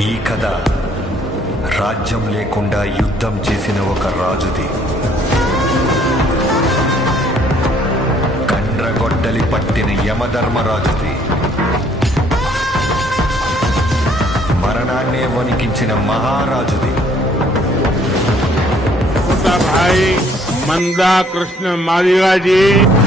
ఈ కథ రాజ్యం లేకుండా యుద్ధం చేసిన ఒక రాజుది. కండ్రగొడ్డలి పట్టిన యమధర్మరాజుది. మరణాన్నే వణికించిన మహారాజుది. भाई मंदा कृष्ण मालिका जी